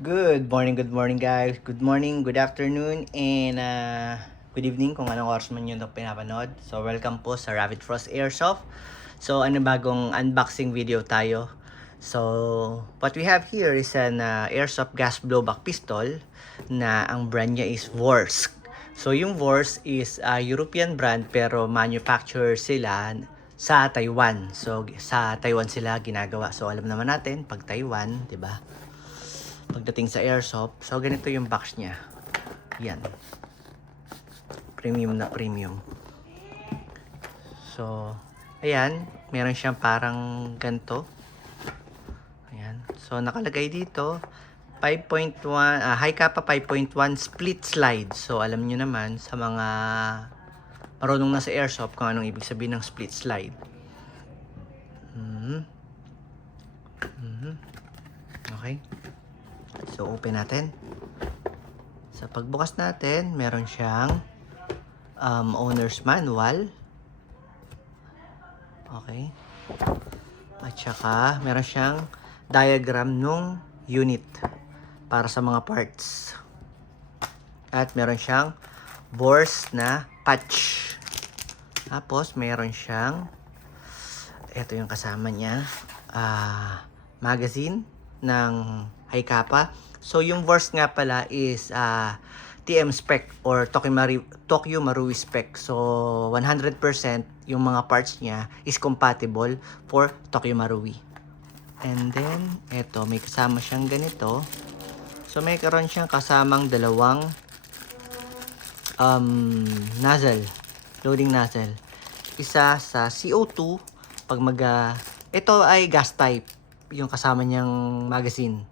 Good morning guys. Good morning, good afternoon, and good evening kung anong oras man yun ito pinapanood. So welcome po sa Rapid Frost Airsoft. So bagong unboxing video tayo. So what we have here is an airsoft gas blowback pistol na ang brand niya is Vorsk. So yung Vorsk is a European brand pero manufacturer sila sa Taiwan. So sa Taiwan sila ginagawa. So alam naman natin pag Taiwan, 'di ba? Pagdating sa airsoft, so ganito yung box niya. Yan. Premium na premium. So, ayan. Meron siyang parang ganito. Ayan. So, nakalagay dito, 5.1, high kappa 5.1 split slide. So, alam nyo naman sa mga marunong na sa airsoft kung anong ibig sabihin ng split slide. Okay. So, open natin. Sa pagbukas natin, meron siyang owner's manual. Okay. At saka, meron siyang diagram nung unit para sa mga parts. At meron siyang Vorsk na patch. Tapos, meron siyang ito yung kasama niya. Magazine ng high kappa. So yung Vorsk nga pala is TM spec or Tokyo Marui spec. So 100% yung mga parts niya is compatible for Tokyo Marui. And then eto may kasama siyang ganito. So may karon siyang kasamang dalawang nozzle, loading nozzle. Isa sa CO2 pag ito ay gas type yung kasama niyang magazine.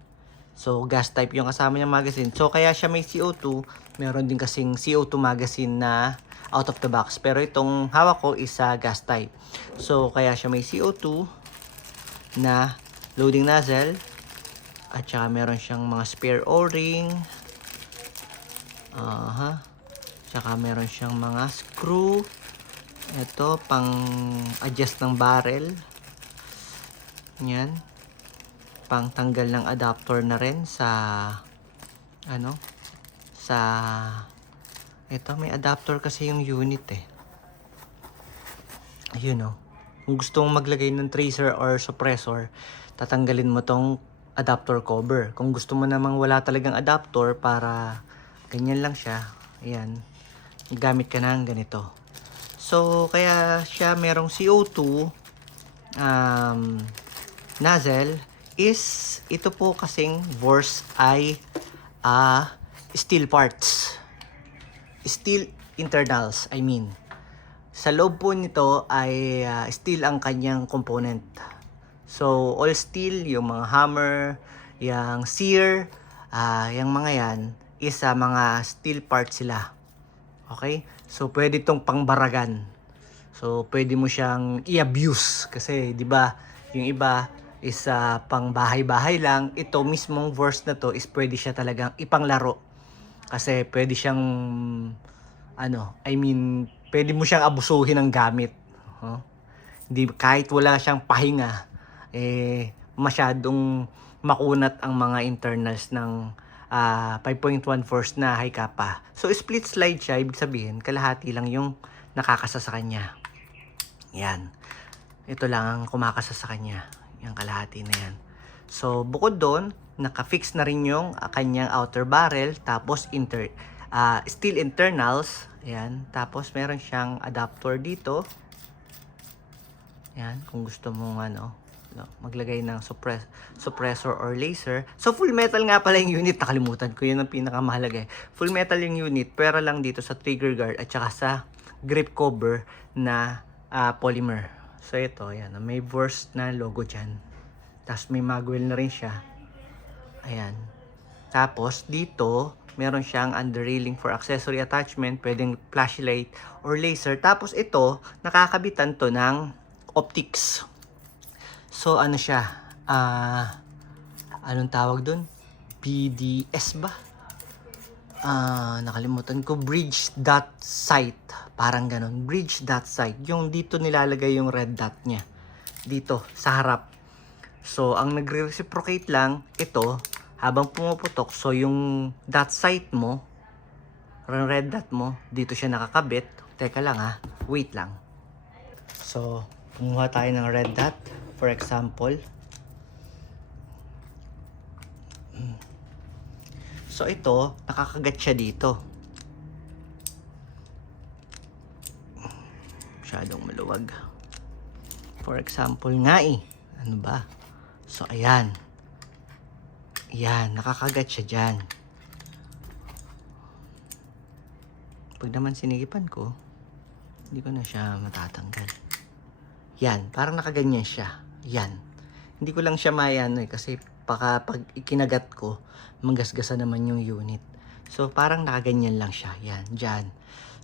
So, gas type yung kasama niyang magazine. So, kaya siya may CO2. Meron din kasing CO2 magazine na out of the box. Pero itong hawak ko is gas type. So, kaya siya may CO2 na loading nozzle. At saka meron siyang mga spare O-ring. Tsaka meron siyang mga screw. Ito, pang adjust ng barrel. Yan. Pang tanggal ng adapter na rin sa ito may adapter kasi yung unit ayun kung gusto mong maglagay ng tracer or suppressor, tatanggalin mo tong adapter cover. Kung gusto mo namang wala talagang adapter, para ganyan lang siya, ayan, gamit ka ng ganito. So kaya siya merong CO2 nozzle is ito po kasing Vorsk ay steel parts. Steel internals, I mean. Sa loob po nito ay steel ang kanyang component. So, all steel, yung mga hammer, yung sear, yung mga yan, is mga steel parts sila. Okay? So, pwede itong pangbaragan. So, pwede mo siyang i-abuse. Kasi, di ba, yung iba, is pang bahay-bahay lang. Ito mismong Vorsk na to is pwede siya talagang ipanglaro. Kasi pwede siyang pwede mo siyang abusuhin ng gamit. Hindi, kahit wala siyang pahinga, masyadong makunat ang mga internals ng 5.1 Vorsk na high kappa. So split slide siya, ibig sabihin kalahati lang yung nakakasa sa kanya. Yan. Ito lang ang kumakasa sa kanya. Yung kalahati na yan. So, bukod doon, naka-fix na rin yung kanyang outer barrel. Tapos, steel internals. Ayan. Tapos, meron siyang adapter dito. Ayan. Kung gusto mong maglagay ng suppressor or laser. So, full metal nga pala yung unit. Nakalimutan ko. Yun ang pinakamahalaga. Full metal yung unit. Pero lang dito sa trigger guard at saka sa grip cover na polymer. So ito, ayan, may Vorsk na logo dyan. Tapos may magwell na rin siya. Ayan. Tapos dito, meron siyang under-railing for accessory attachment. Pwedeng flashlight or laser. Tapos ito, nakakabitan to ng optics. So ano siya? Anong tawag dun? BDS ba? Nakalimutan ko. Bridge dot sight. Parang ganon. Bridge dot sight. Yung dito nilalagay yung red dot niya. Dito, sa harap. So, ang nagre-reciprocate lang, ito, habang pumuputok, so yung dot sight mo, yung red dot mo, dito siya nakakabit. Teka lang ha, wait lang. So, kumuha tayo ng red dot, for example. So, ito, nakakagat siya dito. Masyadong maluwag. For example nga ano ba? So, ayan. Ayan, nakakagat siya dyan. Pag naman sinigipan ko, hindi ko na siya matatanggal. Yan, parang nakaganyan siya. Yan. Hindi ko lang siya mayano kasi pag ikinagat ko, manggasgasa naman yung unit. So, parang nakaganyan lang siya. Yan, dyan.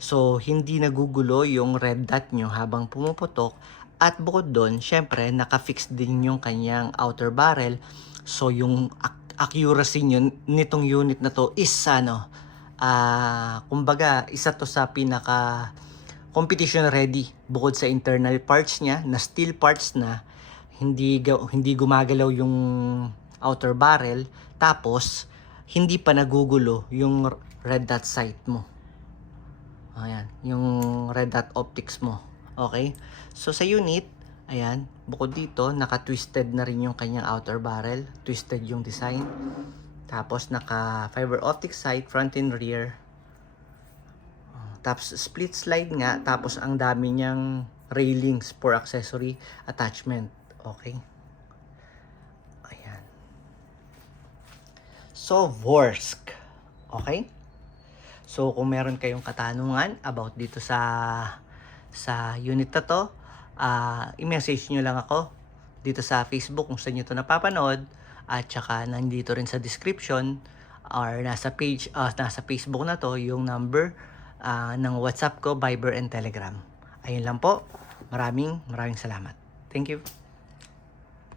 So, hindi nagugulo yung red dot nyo habang pumuputok. At bukod doon, syempre, nakafix din yung kanyang outer barrel. So, yung accuracy nyo nitong unit na to is, kumbaga, isa to sa pinaka competition ready. Bukod sa internal parts niya, na steel parts na, hindi gumagalaw yung outer barrel. Tapos, hindi pa nagugulo yung red dot sight mo. Ayan, yung red dot optics mo. Okay? So, sa unit, ayan, bukod dito, naka-twisted na rin yung kanyang outer barrel. Twisted yung design. Tapos, naka-fiber optic sight, front and rear. Tapos, split slide nga. Tapos, ang dami niyang railings for accessory attachment. Okay? Ayan. So, Vorsk. Okay? So, kung meron kayong katanungan about dito sa unit na to, i-message nyo lang ako dito sa Facebook kung saan nyo to napapanood, at saka nandito rin sa description or nasa Facebook na to yung number ng WhatsApp ko, Viber and Telegram. Ayun lang po. Maraming salamat. Thank you.